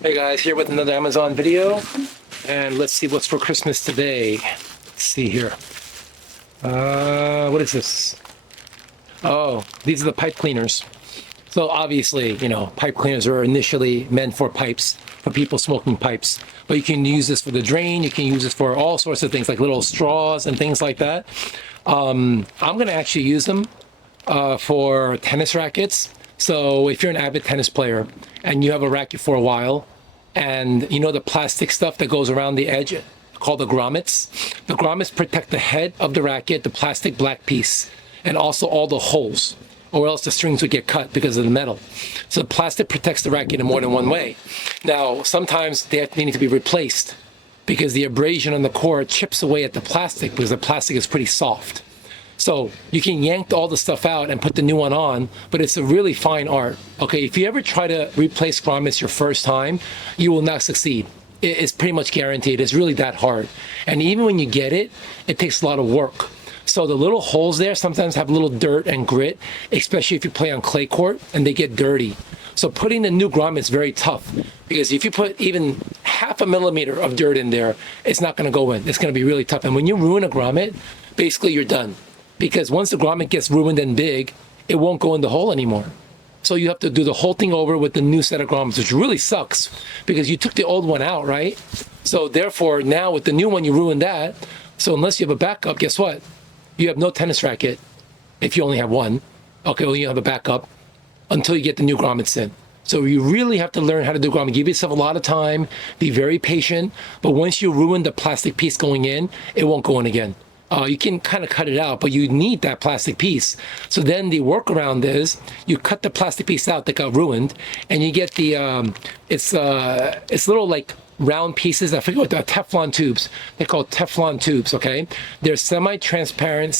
Hey guys, here with another Amazon video, and let's see what's for Christmas today. Let's see here. What is this? Oh, these are the pipe cleaners. So obviously, pipe cleaners are initially meant for pipes, for people smoking pipes. But you can use this for the drain, you can use this for all sorts of things like little straws and things like that. I'm gonna actually use them for tennis rackets. So if you're an avid tennis player and you have a racket for a while, and you know the plastic stuff that goes around the edge called the grommets protect the head of the racket, the plastic black piece, and also all the holes, or else the strings would get cut because of the metal. So the plastic protects the racket in more than one way. Now, sometimes they need to be replaced because the abrasion on the core chips away at the plastic because the plastic is pretty soft. So you can yank all the stuff out and put the new one on, but it's a really fine art. Okay, if you ever try to replace grommets your first time, you will not succeed. It's pretty much guaranteed. It's really that hard. And even when you get it, it takes a lot of work. So the little holes there sometimes have a little dirt and grit, especially if you play on clay court and they get dirty. So putting the new grommet is very tough because if you put even half a millimeter of dirt in there, it's not gonna go in. It's gonna be really tough. And when you ruin a grommet, basically you're done. Because once the grommet gets ruined and big, it won't go in the hole anymore. So you have to do the whole thing over with the new set of grommets, which really sucks because you took the old one out, right? So therefore, now with the new one, you ruined that. So unless you have a backup, guess what? You have no tennis racket if you only have one. Okay, well, you have a backup until you get the new grommets in. So you really have to learn how to do grommet. Give yourself a lot of time, be very patient. But once you ruin the plastic piece going in, it won't go in again. You can kind of cut it out, but you need that plastic piece. So then the workaround is you cut the plastic piece out that got ruined, and you get the it's little like round pieces. I forget what the Teflon tubes. They're called Teflon tubes. Okay, they're semi-transparent,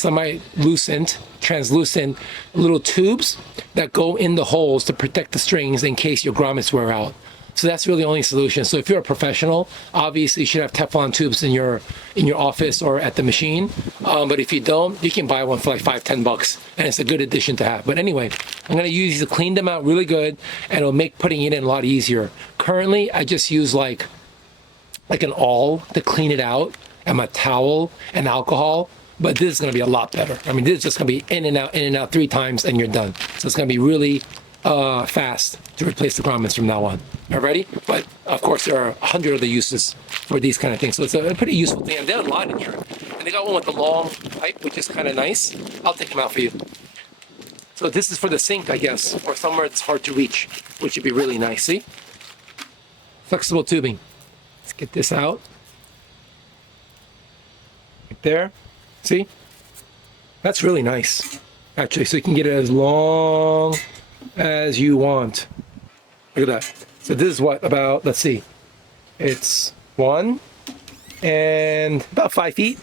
translucent little tubes that go in the holes to protect the strings in case your grommets wear out. So that's really the only solution. So if you're a professional, obviously you should have Teflon tubes in your office or at the machine. But if you don't, you can buy one for like $5-10, and it's a good addition to have. But anyway, I'm gonna use these to clean them out really good, and it'll make putting it in a lot easier. Currently, I just use like an awl to clean it out, and my towel and alcohol. But this is gonna be a lot better. I mean, this is just gonna be in and out 3 times, and you're done. So it's gonna be really fast to replace the grommets from now on. Alrighty? But of course there are 100 other uses for these kind of things. So it's a pretty useful thing. And they have a lot in here. And they got one with the long pipe, which is kind of nice. I'll take them out for you. So this is for the sink, I guess, or somewhere it's hard to reach, which would be really nice. See? Flexible tubing. Let's get this out. Right there. See? That's really nice, actually. So you can get it as long as you want. Look at that. So this is what, about, let's see, it's 1 and about 5 feet.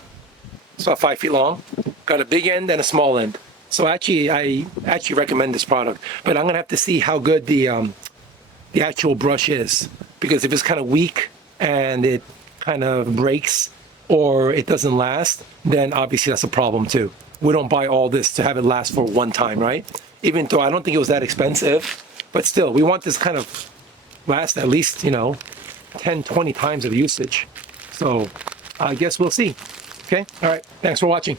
It's about 5 feet long. Got a big end and a small end. So actually, I actually recommend this product, but I'm gonna have to see how good the actual brush is, because if it's kind of weak and it kind of breaks or it doesn't last, then obviously that's a problem too. We don't buy all this to have it last for one time, right? Even though I don't think it was that expensive, but still, we want this kind of last at least, 10, 20 times of usage. So I guess we'll see. Okay, all right, thanks for watching.